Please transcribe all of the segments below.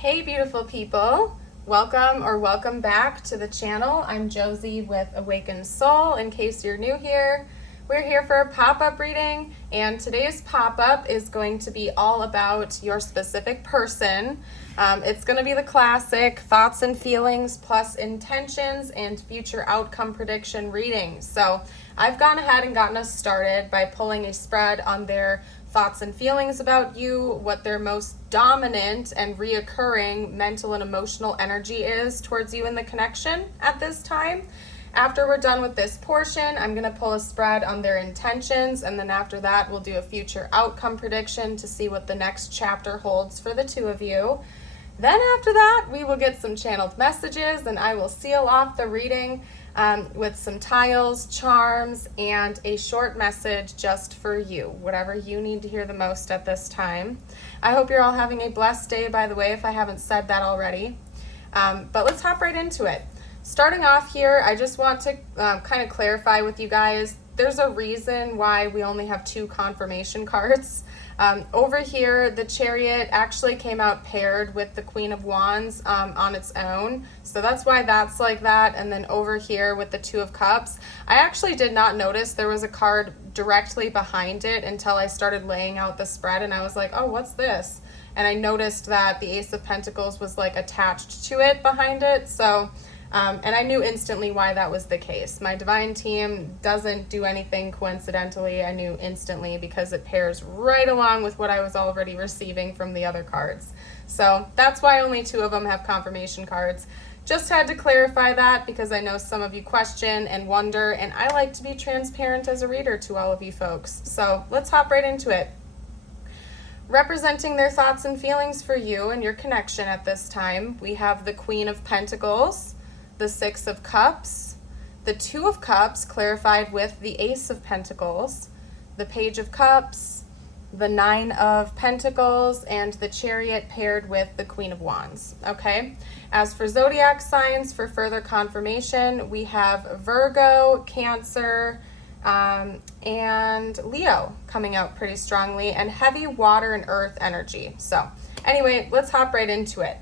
Hey beautiful people, welcome back to the channel. I'm Josie with Awakened Soul. In case you're new here, we're here for a pop-up reading, and today's pop-up is going to be all about your specific person. It's going to be the classic thoughts and feelings plus intentions and future outcome prediction reading. So I've gone ahead and gotten us started by pulling a spread on their thoughts and feelings about you, what their most dominant and reoccurring mental and emotional energy is towards you in the connection at this time. After we're done with this portion, I'm going to pull a spread on their intentions, and then after that we'll do a future outcome prediction to see what the next chapter holds for the two of you. Then after that, we will get some channeled messages, and I will seal off the reading with some tiles, charms, and a short message just for you, whatever you need to hear the most at this time. I hope you're all having a blessed day, by the way, if I haven't said that already. But let's hop right into it. Starting off here, I just want to kind of clarify with you guys, there's a reason why we only have 2 confirmation cards. Over here, the Chariot actually came out paired with the Queen of Wands on its own. So that's why that's like that. And then over here with the 2 of Cups, I actually did not notice there was a card directly behind it until I started laying out the spread. And I was like, oh, what's this? And I noticed that the Ace of Pentacles was like attached to it behind it. So and I knew instantly why that was the case. My divine team doesn't do anything coincidentally. I knew instantly because it pairs right along with what I was already receiving from the other cards. So that's why only 2 of them have confirmation cards. Just had to clarify that because I know some of you question and wonder, and I like to be transparent as a reader to all of you folks. So let's hop right into it. Representing their thoughts and feelings for you and your connection at this time, we have the Queen of Pentacles, the 6 of Cups, the 2 of Cups clarified with the Ace of Pentacles, the Page of Cups, the 9 of Pentacles, and the Chariot paired with the Queen of Wands. Okay, as for zodiac signs, for further confirmation, we have Virgo, Cancer, and Leo coming out pretty strongly, and heavy water and earth energy. So anyway, let's hop right into it.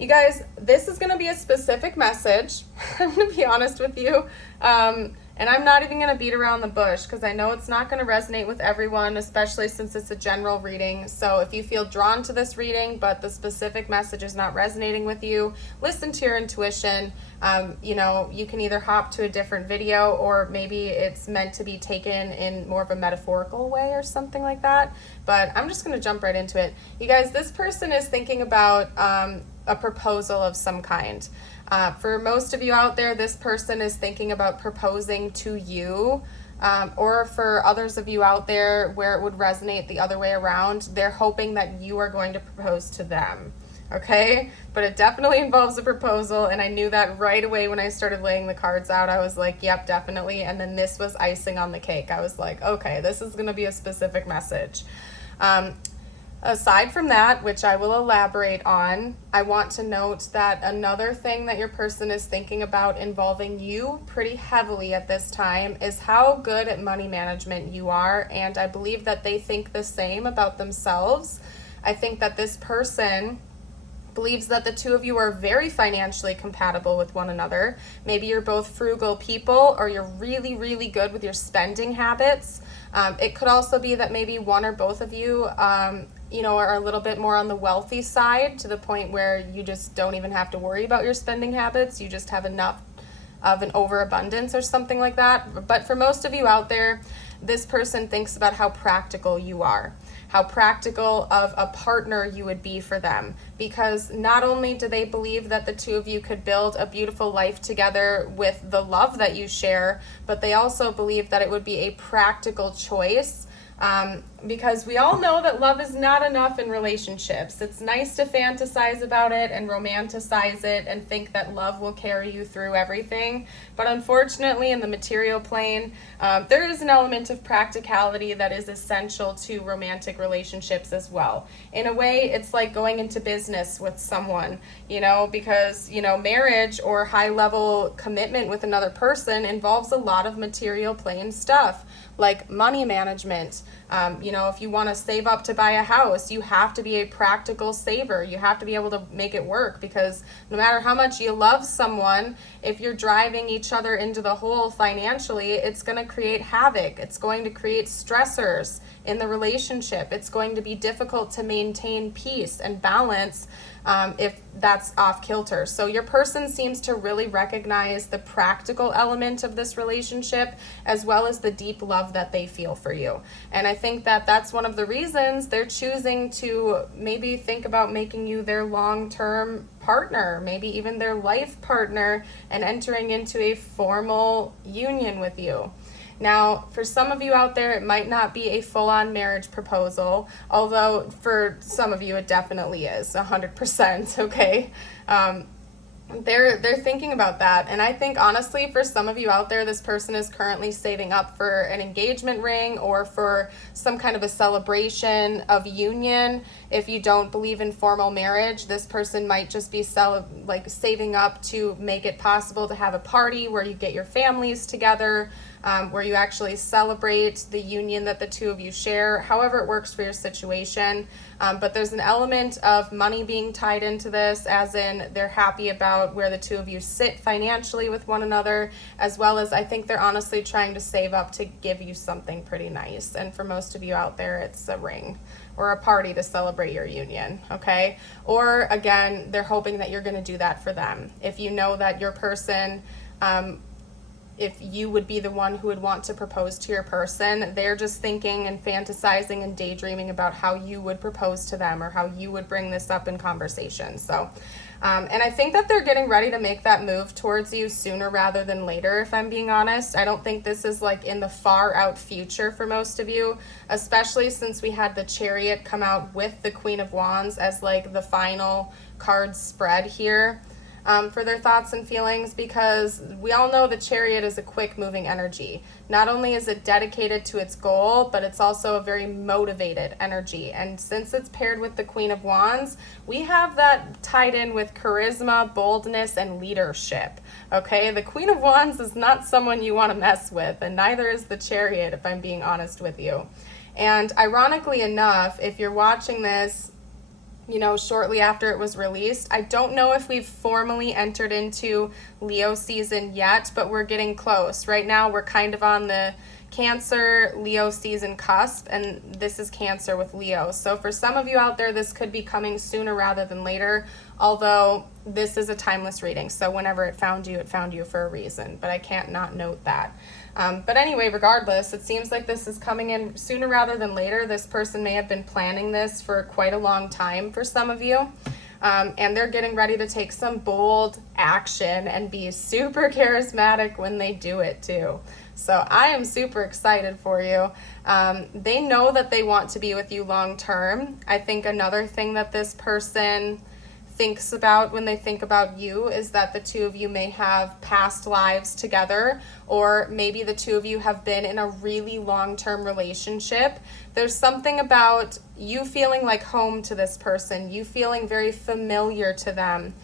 You guys, this is going to be a specific message. I'm going to be honest with you. And I'm not even going to beat around the bush because I know it's not going to resonate with everyone, especially since it's a general reading. So if you feel drawn to this reading, but the specific message is not resonating with you, listen to your intuition. You know, you can either hop to a different video, or maybe it's meant to be taken in more of a metaphorical way or something like that. But I'm just going to jump right into it. You guys, this person is thinking about a proposal of some kind. For most of you out there, this person is thinking about proposing to you, or for others of you out there where it would resonate the other way around, they're hoping that you are going to propose to them. Okay, but it definitely involves a proposal, and I knew that right away when I started laying the cards out. I was like, yep, definitely. And then this was icing on the cake. I was like, okay, this is going to be a specific message. Aside from that, which I will elaborate on, I want to note that another thing that your person is thinking about involving you pretty heavily at this time is how good at money management you are, and I believe that they think the same about themselves. I think that this person believes that the 2 of you are very financially compatible with one another. Maybe you're both frugal people, or you're really, really good with your spending habits. It could also be that maybe one or both of you are a little bit more on the wealthy side, to the point where you just don't even have to worry about your spending habits. You just have enough of an overabundance or something like that. But for most of you out there, this person thinks about how practical you are, how practical of a partner you would be for them, because not only do they believe that the 2 of you could build a beautiful life together with the love that you share, but they also believe that it would be a practical choice. Because we all know that love is not enough in relationships. It's nice to fantasize about it and romanticize it and think that love will carry you through everything. But unfortunately, in the material plane, there is an element of practicality that is essential to romantic relationships as well. In a way, it's like going into business with someone, because, marriage or high-level commitment with another person involves a lot of material plane stuff, like money management, if you want to save up to buy a house, you have to be a practical saver. You have to be able to make it work, because no matter how much you love someone, if you're driving each other into the hole financially, it's going to create havoc. It's going to create stressors in the relationship. It's going to be difficult to maintain peace and balance if that's off kilter. So your person seems to really recognize the practical element of this relationship, as well as the deep love that they feel for you. And I think that that's one of the reasons they're choosing to maybe think about making you their long-term partner, maybe even their life partner, and entering into a formal union with you. Now, for some of you out there, it might not be a full-on marriage proposal, although for some of you it definitely is, 100%, okay? They're thinking about that, and I think honestly for some of you out there, this person is currently saving up for an engagement ring or for some kind of a celebration of union. If you don't believe in formal marriage, this person might just be saving up to make it possible to have a party where you get your families together, where you actually celebrate the union that the two of you share, however it works for your situation. But there's an element of money being tied into this, as in they're happy about where the two of you sit financially with one another, as well as I think they're honestly trying to save up to give you something pretty nice. And for most of you out there, it's a ring or a party to celebrate your union, okay? Or again, they're hoping that you're going to do that for them. If you know that your person, if you would be the one who would want to propose to your person, they're just thinking and fantasizing and daydreaming about how you would propose to them or how you would bring this up in conversation. So, and I think that they're getting ready to make that move towards you sooner rather than later, if I'm being honest. I don't think this is like in the far out future for most of you, especially since we had the Chariot come out with the Queen of Wands as like the final card spread here. For their thoughts and feelings, because we all know the Chariot is a quick moving energy. Not only is it dedicated to its goal, but it's also a very motivated energy. And since it's paired with the Queen of Wands, we have that tied in with charisma, boldness, and leadership. Okay, the Queen of Wands is not someone you want to mess with, and neither is the Chariot, if I'm being honest with you. And ironically enough, if you're watching this shortly after it was released, I don't know if we've formally entered into Leo season yet, but we're getting close. Right now, we're kind of on the Cancer Leo season cusp, and this is Cancer with Leo. So for some of you out there, this could be coming sooner rather than later, although this is a timeless reading. So whenever it found you for a reason, but I can't not note that. But anyway, regardless, it seems like this is coming in sooner rather than later. This person may have been planning this for quite a long time for some of you. And they're getting ready to take some bold action and be super charismatic when they do it too. So I am super excited for you. They know that they want to be with you long term. I think another thing that this person thinks about when they think about you is that the two of you may have past lives together, or maybe the two of you have been in a really long-term relationship. There's something about you feeling like home to this person, you feeling very familiar to them.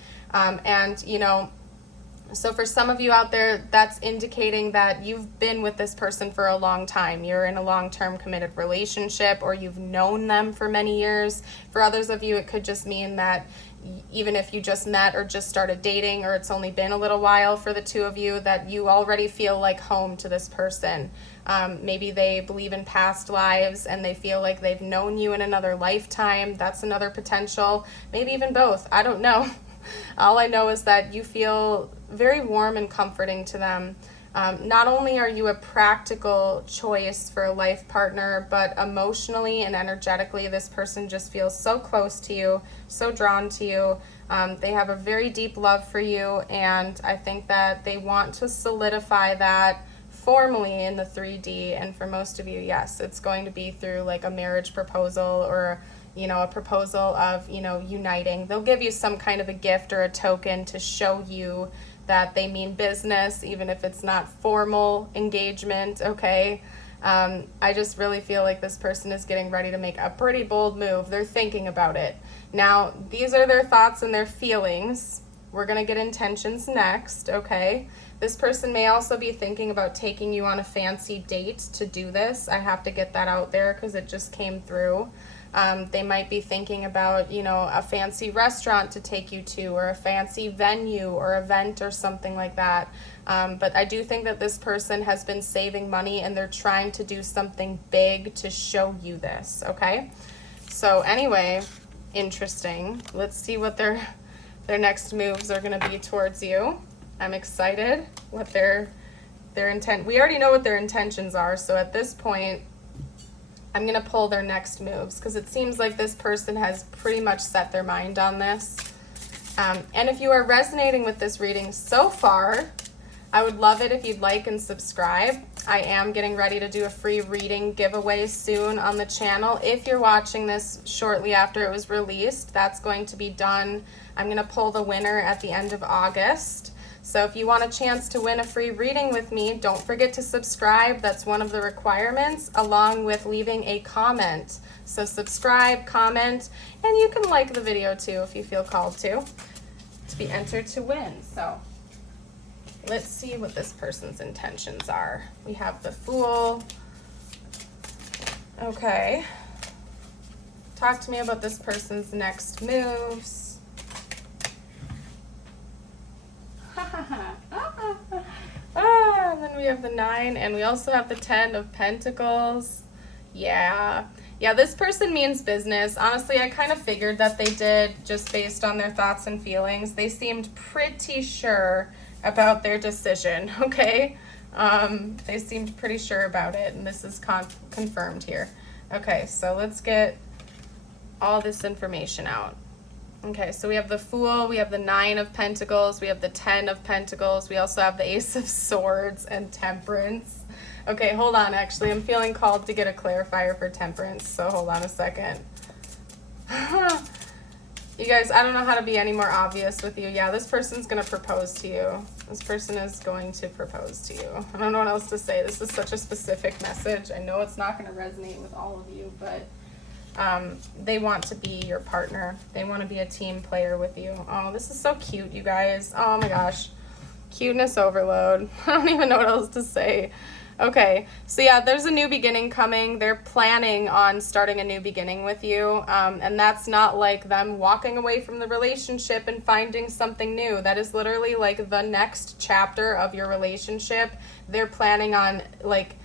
So for some of you out there, that's indicating that you've been with this person for a long time. You're in a long-term committed relationship, or you've known them for many years. For others of you, it could just mean that even if you just met or just started dating, or it's only been a little while for the two of you, that you already feel like home to this person. Maybe they believe in past lives and they feel like they've known you in another lifetime. That's another potential. Maybe even both. I don't know. All I know is that you feel very warm and comforting to them. Not only are you a practical choice for a life partner, but emotionally and energetically, this person just feels so close to you, so drawn to you. They have a very deep love for you, and I think that they want to solidify that formally in the 3D. And for most of you, yes, it's going to be through like a marriage proposal, or a proposal of, uniting. They'll give you some kind of a gift or a token to show you that they mean business, even if it's not formal engagement, okay? I just really feel like this person is getting ready to make a pretty bold move. They're thinking about it. Now, these are their thoughts and their feelings. we're going to get intentions next, okay? This person may also be thinking about taking you on a fancy date to do this. I have to get that out there because it just came through. They might be thinking about, you know, a fancy restaurant to take you to, or a fancy venue or event or something like that. But I do think that this person has been saving money and they're trying to do something big to show you this, okay? So anyway, interesting. Let's see what their next moves are going to be towards you. I'm excited what their intent. We already know what their intentions are, so at this point, I'm going to pull their next moves because it seems like this person has pretty much set their mind on this. And if you are resonating with this reading so far, I would love it if you'd like and subscribe. I am getting ready to do a free reading giveaway soon on the channel. If you're watching this shortly after it was released, that's going to be done. I'm going to pull the winner at the end of August. So if you want a chance to win a free reading with me, don't forget to subscribe. That's one of the requirements, along with leaving a comment. So subscribe, comment, and you can like the video too if you feel called to be entered to win. So let's see what this person's intentions are. We have the Fool. Okay. Talk to me about this person's next moves. And then we have the 9, and we also have the 10 of Pentacles. Yeah, this person means business. Honestly, I kind of figured that they did, just based on their thoughts and feelings. They seemed pretty sure about their decision, okay? They seemed pretty sure about it, and this is confirmed here. Okay, so let's get all this information out. Okay, so we have the Fool, we have the 9 of Pentacles, we have the 10 of Pentacles, we also have the Ace of Swords and Temperance. Okay, hold on, actually, I'm feeling called to get a clarifier for Temperance, so hold on a second. You guys, I don't know how to be any more obvious with you. Yeah, this person's going to propose to you. This person is going to propose to you. I don't know what else to say. This is such a specific message. I know it's not going to resonate with all of you, but they want to be your partner. They want to be a team player with you. Oh, this is so cute, you guys. Oh my gosh. Cuteness overload. I don't even know what else to say. Okay, so yeah, there's a new beginning coming. They're planning on starting a new beginning with you, and that's not like them walking away from the relationship and finding something new. That is literally like the next chapter of your relationship. They're planning on like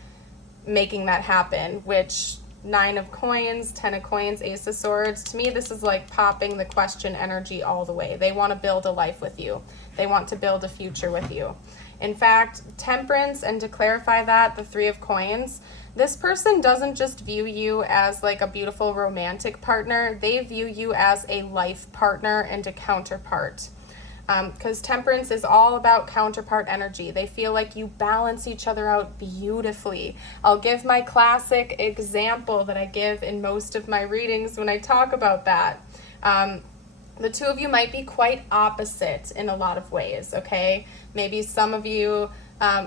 making that happen, which 9 of Coins, 10 of Coins, Ace of Swords. To me, this is like popping the question energy all the way. They want to build a life with you. They want to build a future with you. In fact, Temperance, and to clarify that, the 3 of Coins, this person doesn't just view you as like a beautiful romantic partner. They view you as a life partner and a counterpart. Because Temperance is all about counterpart energy. They feel like you balance each other out beautifully. I'll give my classic example that I give in most of my readings when I talk about that. The two of you might be quite opposite in a lot of ways, okay? Maybe some of you,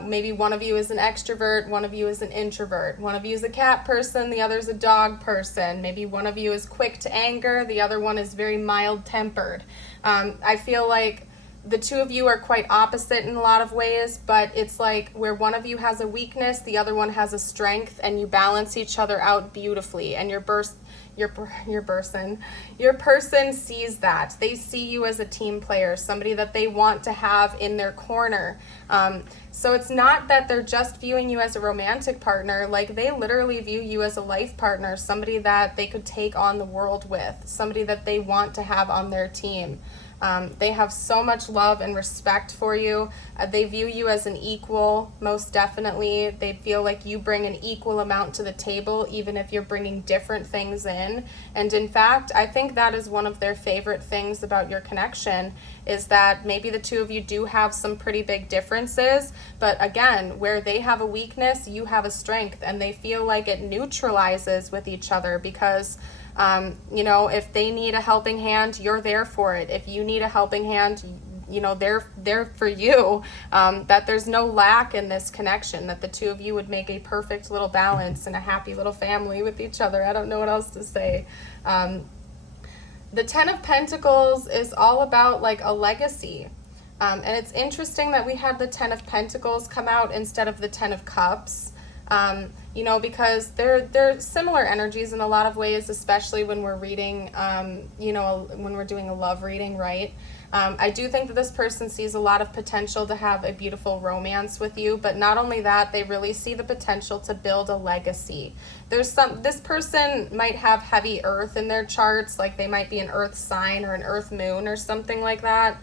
maybe one of you is an extrovert, one of you is an introvert. One of you is a cat person, the other is a dog person. Maybe one of you is quick to anger, the other one is very mild-tempered. I feel like the two of you are quite opposite in a lot of ways, but it's like where one of you has a weakness, the other one has a strength, and you balance each other out beautifully. And your person sees that. They see you as a team player, somebody that they want to have in their corner. So it's not that they're just viewing you as a romantic partner. Like, they literally view you as a life partner, somebody that they could take on the world with, somebody that they want to have on their team. They have so much love and respect for you. They view you as an equal, most definitely. They feel like you bring an equal amount to the table, even if you're bringing different things in. And in fact, I think that is one of their favorite things about your connection, is that maybe the two of you do have some pretty big differences, but again, where they have a weakness, you have a strength, and they feel like it neutralizes with each other because you know, if they need a helping hand, you're there for it. If you need a helping hand, you know, they're there for you. That there's no lack in this connection, that the two of you would make a perfect little balance and a happy little family with each other. I don't know what else to say. The Ten of Pentacles is all about like a legacy. And it's interesting that we had the Ten of Pentacles come out instead of the Ten of Cups. You know, because they're similar energies in a lot of ways, especially when we're reading, you know, when we're doing a love reading, right? I do think that this person sees a lot of potential to have a beautiful romance with you, but not only that, they really see the potential to build a legacy. This person might have heavy earth in their charts, like they might be an earth sign or an earth moon or something like that,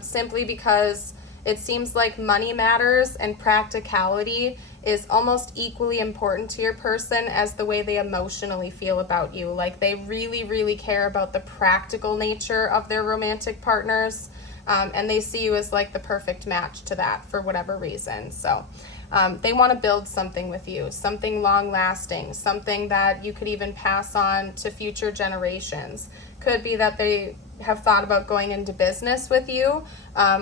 simply because it seems like money matters and practicality is almost equally important to your person as the way they emotionally feel about you. Like they really, really care about the practical nature of their romantic partners, and they see you as like the perfect match to that for whatever reason. So they want to build something with you, something long lasting, something that you could even pass on to future generations. Could be that they have thought about going into business with you,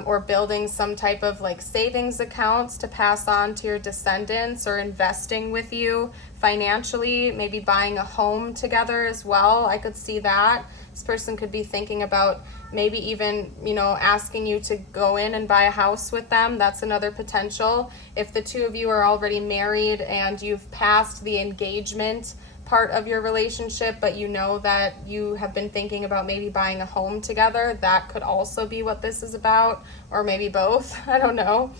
or building some type of like savings accounts to pass on to your descendants, or investing with you financially, maybe buying a home together as well. I could see that. This person could be thinking about maybe even, you know, asking you to go in and buy a house with them. That's another potential. If the two of you are already married and you've passed the engagement part of your relationship, but you know that you have been thinking about maybe buying a home together, that could also be what this is about, or maybe both. I don't know.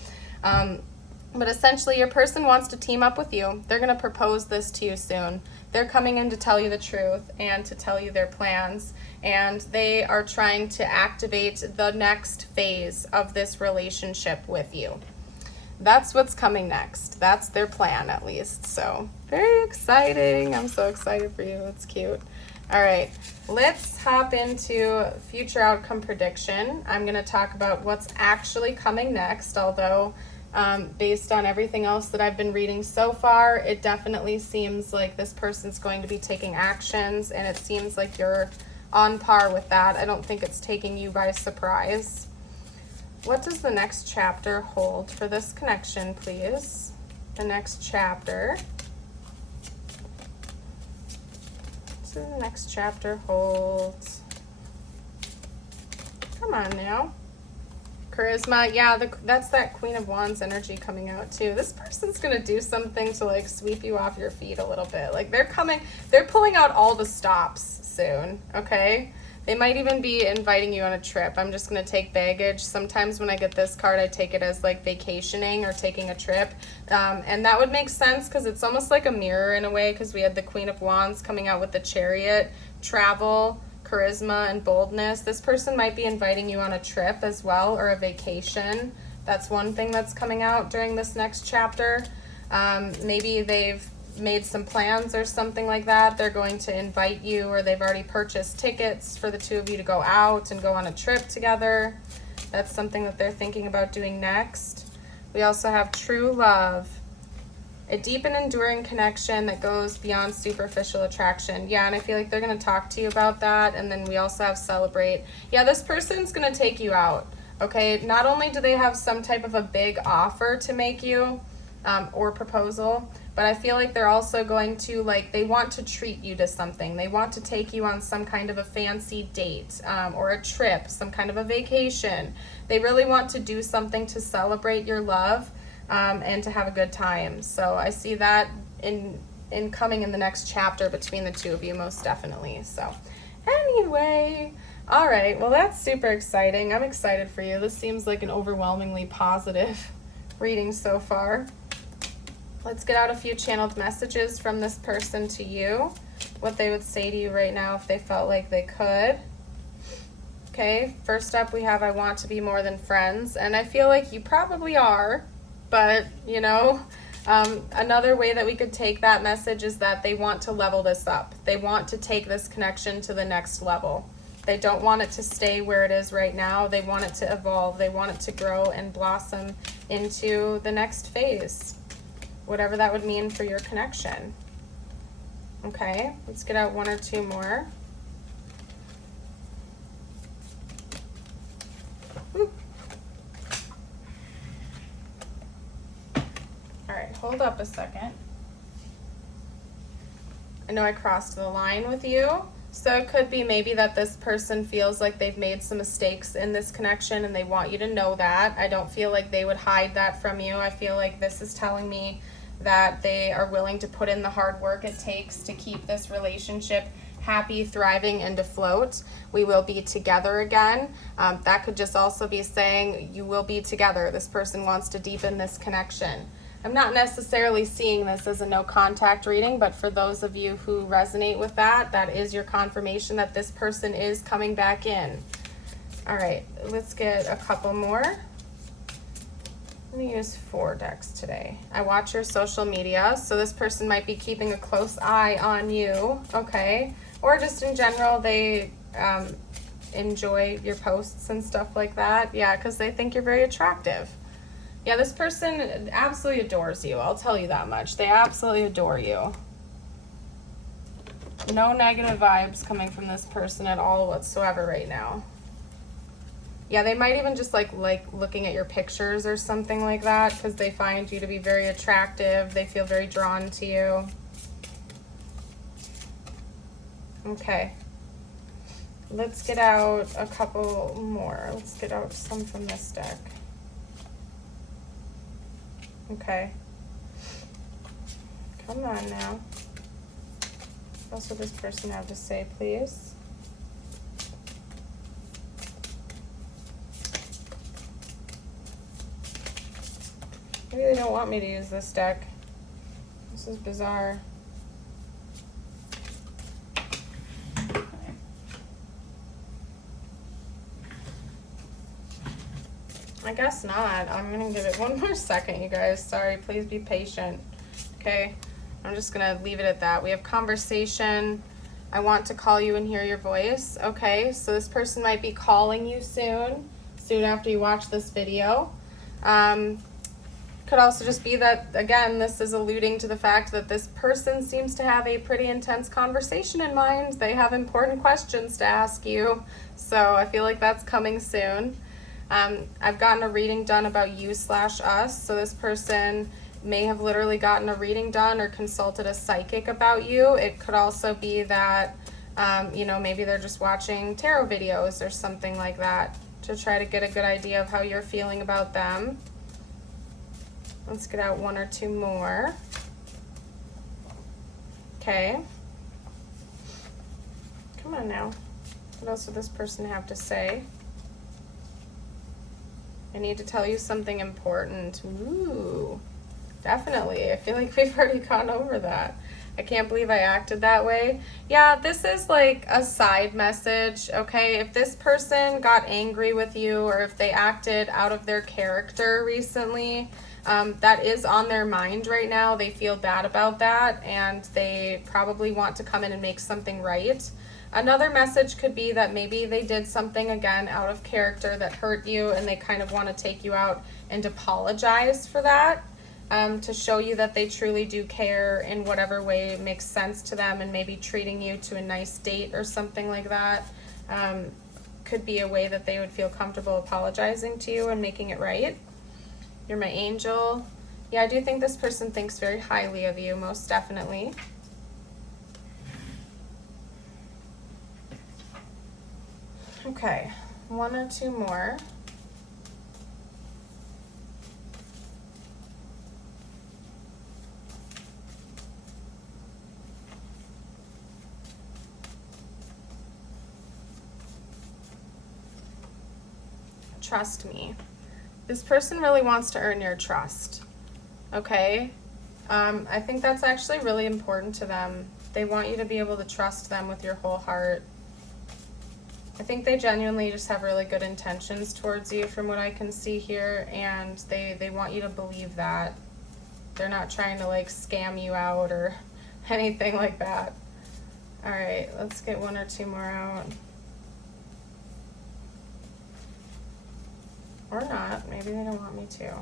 But essentially, your person wants to team up with you. They're going to propose this to you soon. They're coming in to tell you the truth and to tell you their plans, and they are trying to activate the next phase of this relationship with you. That's what's coming next. That's their plan, at least. So very exciting. I'm so excited for you. That's cute. All right, let's hop into future outcome prediction. I'm going to talk about what's actually coming next, although based on everything else that I've been reading so far, it definitely seems like this person's going to be taking actions, and it seems like you're on par with that. I don't think it's taking you by surprise. What does the next chapter hold for this connection, please? The next chapter. So the next chapter holds. Come on now. Charisma. Yeah, that's that Queen of Wands energy coming out too. This person's going to do something to like sweep you off your feet a little bit. Like they're pulling out all the stops soon, okay? They might even be inviting you on a trip. I'm just going to take baggage. Sometimes when I get this card, I take it as like vacationing or taking a trip. And that would make sense because it's almost like a mirror in a way, because we had the Queen of Wands coming out with the Chariot, travel, charisma, and boldness. This person might be inviting you on a trip as well, or a vacation. That's one thing that's coming out during this next chapter. Maybe they've made some plans or something like that. They're going to invite you, or they've already purchased tickets for the two of you to go out and go on a trip together. That's something that they're thinking about doing next. We also have true love, a deep and enduring connection that goes beyond superficial attraction. Yeah, and I feel like they're going to talk to you about that. And then we also have celebrate. Yeah, this person's going to take you out. Okay, not only do they have some type of a big offer to make you, or proposal, but I feel like they're also going to, like, they want to treat you to something. They want to take you on some kind of a fancy date, or a trip, some kind of a vacation. They really want to do something to celebrate your love, and to have a good time. So I see that in coming in the next chapter between the two of you, most definitely. So anyway, all right, well, that's super exciting. I'm excited for you. This seems like an overwhelmingly positive reading so far. Let's get out a few channeled messages from this person to you, what they would say to you right now if they felt like they could. Okay, first up we have, I want to be more than friends, and I feel like you probably are, but you know, another way that we could take that message is that they want to level this up. They want to take this connection to the next level. They don't want it to stay where it is right now. They want it to evolve. They want it to grow and blossom into the next phase, whatever that would mean for your connection. Okay, let's get out one or two more. Whoop. All right, hold up a second. I know I crossed the line with you, So it could be maybe that this person feels like they've made some mistakes in this connection and they want you to know that. I don't feel like they would hide that from you. I feel like this is telling me that they are willing to put in the hard work it takes to keep this relationship happy, thriving, and afloat. We will be together again. That could just also be saying you will be together. This person wants to deepen this connection. I'm not necessarily seeing this as a no contact reading, but for those of you who resonate with that, that is your confirmation that this person is coming back in. All right, let's get a couple more. I'm gonna use 4 decks today. I watch your social media, so this person might be keeping a close eye on you, okay? Or just in general, they enjoy your posts and stuff like that. Yeah, because they think you're very attractive. Yeah, this person absolutely adores you. I'll tell you that much. They absolutely adore you. No negative vibes coming from this person at all whatsoever right now. Yeah, they might even just like looking at your pictures or something like that because they find you to be very attractive. They feel very drawn to you. Okay. Let's get out a couple more. Let's get out some from this deck. Okay. Come on now. What else would this person have to say, please? Maybe they don't want me to use this deck. This is bizarre. I guess not. I'm gonna give it one more second, you guys. Sorry, please be patient. Okay, I'm just gonna leave it at that. We have conversation. I want to call you and hear your voice. Okay, so this person might be calling you soon after you watch this video. Could also just be that, again, this is alluding to the fact that this person seems to have a pretty intense conversation in mind. They have important questions to ask you, so I feel like that's coming soon. I've gotten a reading done about you/us, so this person may have literally gotten a reading done or consulted a psychic about you. It could also be that, you know, maybe they're just watching tarot videos or something like that to try to get a good idea of how you're feeling about them. Let's get out 1 or 2 more. Okay. Come on now. What else would this person have to say? I need to tell you something important. Ooh, definitely. I feel like we've already gone over that. I can't believe I acted that way. Yeah, this is like a side message, okay? If this person got angry with you or if they acted out of their character recently, that is on their mind right now. They feel bad about that and they probably want to come in and make something right. Another message could be that maybe they did something, again, out of character that hurt you and they kind of want to take you out and apologize for that, to show you that they truly do care in whatever way makes sense to them, and maybe treating you to a nice date or something like that could be a way that they would feel comfortable apologizing to you and making it right. You're my angel. Yeah, I do think this person thinks very highly of you, most definitely. Okay, 1 or 2 more. Trust me. This person really wants to earn your trust, okay? I think that's actually really important to them. They want you to be able to trust them with your whole heart. I think they genuinely just have really good intentions towards you from what I can see here, and they want you to believe that. They're not trying to like scam you out or anything like that. All right, let's get 1 or 2 more out. Or not, maybe they don't want me to.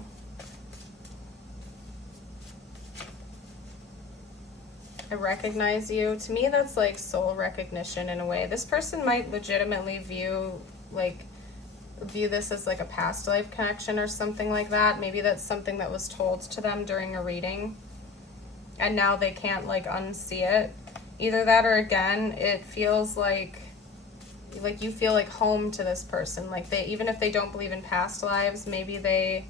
I recognize you. To me, that's like soul recognition in a way. This person might legitimately view this as like a past life connection or something like that. Maybe that's something that was told to them during a reading and now they can't like unsee it. Either that, or again, it feels like you feel like home to this person. Like they, even if they don't believe in past lives, maybe they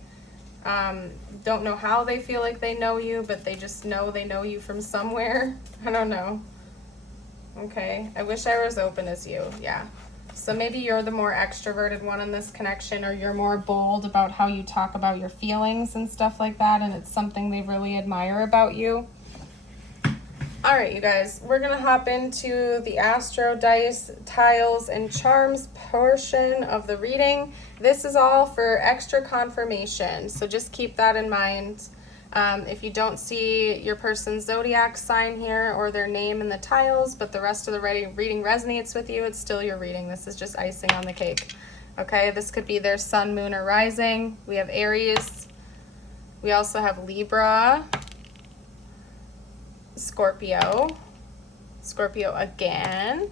don't know how they feel like they know you, but they just know they know you from somewhere. I don't know. Okay, I wish I were as open as you. Yeah. So maybe you're the more extroverted one in this connection, or you're more bold about how you talk about your feelings and stuff like that, and it's something they really admire about you. All right, you guys, we're going to hop into the Astro Dice, Tiles, and Charms portion of the reading. This is all for extra confirmation, so just keep that in mind. If you don't see your person's zodiac sign here or their name in the tiles, but the rest of the reading resonates with you, it's still your reading. This is just icing on the cake. Okay, this could be their sun, moon, or rising. We have Aries. We also have Libra, Scorpio, Scorpio again,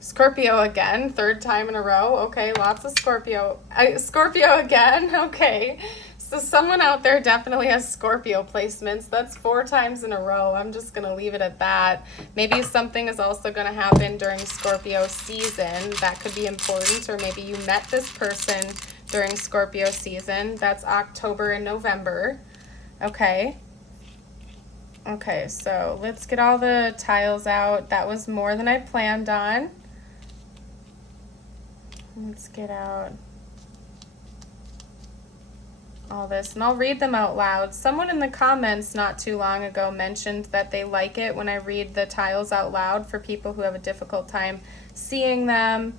third time in a row. Okay, lots of Scorpio. Scorpio again. Okay, so someone out there definitely has Scorpio placements. That's 4 times in a row. I'm just going to leave it at that. Maybe something is also going to happen during Scorpio season. That could be important, or maybe you met this person during Scorpio season. That's October and November. Okay. Okay, so let's get all the tiles out. That was more than I planned on. Let's get out all this, and I'll read them out loud. Someone in the comments not too long ago mentioned that they like it when I read the tiles out loud for people who have a difficult time seeing them.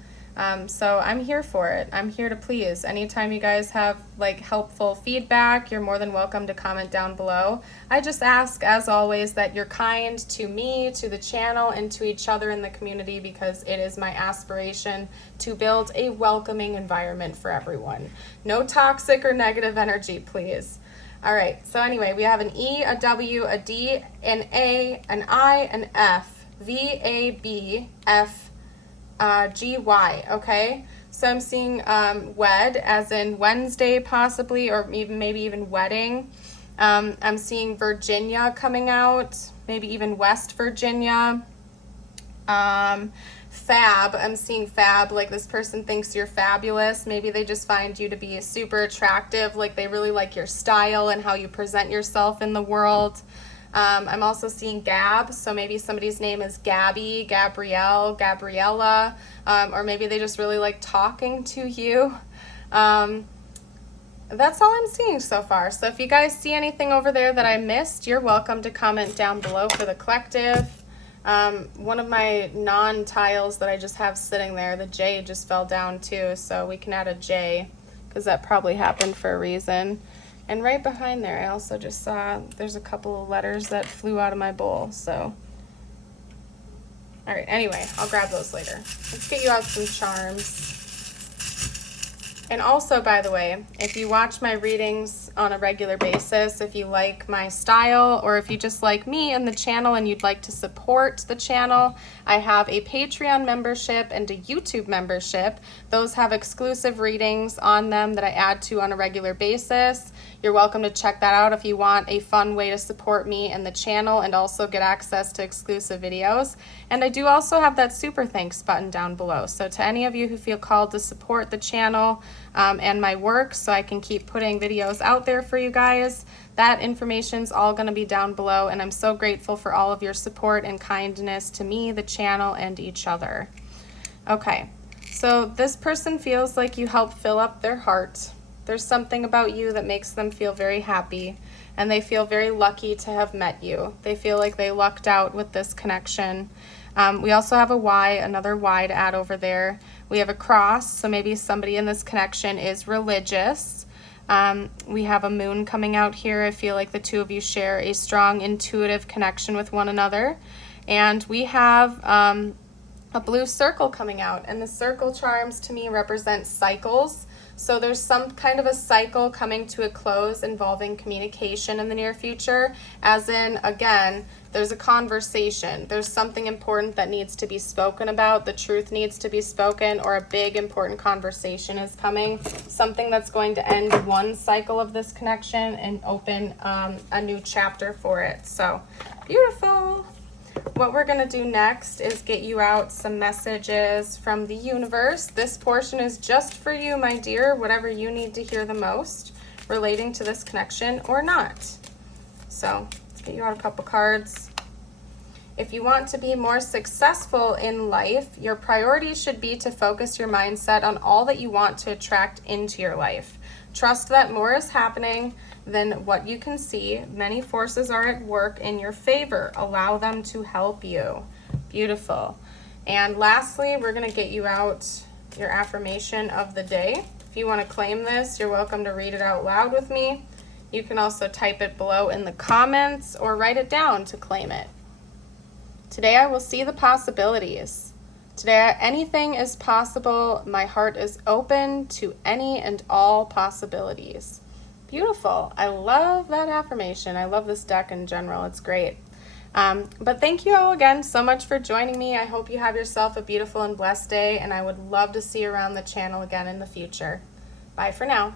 So I'm here for it. I'm here to please. Anytime you guys have like helpful feedback, you're more than welcome to comment down below. I just ask, as always, that you're kind to me, to the channel, and to each other in the community, because it is my aspiration to build a welcoming environment for everyone. No toxic or negative energy, please. All right, so anyway, we have an E, a W, a D, an A, an I, an F, V, A, B, F, G-Y, okay? So I'm seeing wed, as in Wednesday possibly, or even maybe even wedding. I'm seeing Virginia coming out, maybe even West Virginia. Fab, I'm seeing fab, like this person thinks you're fabulous. Maybe they just find you to be super attractive, like they really like your style and how you present yourself in the world. I'm also seeing Gab, so maybe somebody's name is Gabby, Gabrielle, Gabriella, or maybe they just really like talking to you. That's all I'm seeing so far. So if you guys see anything over there that I missed, you're welcome to comment down below for the collective. One of my non-tiles that I just have sitting there, the J just fell down too, so we can add a J, because that probably happened for a reason. And right behind there, I also just saw there's a couple of letters that flew out of my bowl, so. All right, anyway, I'll grab those later. Let's get you out some charms. And also, by the way, if you watch my readings on a regular basis, if you like my style, or if you just like me and the channel and you'd like to support the channel, I have a Patreon membership and a YouTube membership. Those have exclusive readings on them that I add to on a regular basis. You're welcome to check that out if you want a fun way to support me and the channel and also get access to exclusive videos. And I do also have that super thanks button down below. So to any of you who feel called to support the channel and my work so I can keep putting videos out there for you guys, that information's all going to be down below. And I'm so grateful for all of your support and kindness to me, the channel, and each other. Okay, so this person feels like you help fill up their heart. There's something about you that makes them feel very happy, and they feel very lucky to have met you. They feel like they lucked out with this connection. We also have a Y, another Y to add over there. We have a cross, so maybe somebody in this connection is religious. We have a moon coming out here. I feel like the two of you share a strong intuitive connection with one another. And we have a blue circle coming out, and the circle charms to me represent cycles. So there's some kind of a cycle coming to a close involving communication in the near future, as in, again, there's a conversation. There's something important that needs to be spoken about. The truth needs to be spoken, or a big important conversation is coming. Something that's going to end one cycle of this connection and open a new chapter for it. So beautiful. what we're going to do next is get you out some messages from the universe. This portion is just for you, my dear, whatever you need to hear the most relating to this connection or not. So let's get you out a couple cards. If you want to be more successful in life, your priority should be to focus your mindset on all that you want to attract into your life. Trust that more is happening than what you can see. Many forces are at work in your favor. Allow them to help you. Beautiful. And lastly, we're going to get you out your affirmation of the day. If you want to claim this, you're welcome to read it out loud with me. You can also type it below in the comments or write it down to claim it. Today I will see the possibilities. Today anything is possible. My heart is open to any and all possibilities. Beautiful. I love that affirmation. I love this deck in general. It's great. But thank you all again so much for joining me. I hope you have yourself a beautiful and blessed day, and I would love to see you around the channel again in the future. Bye for now.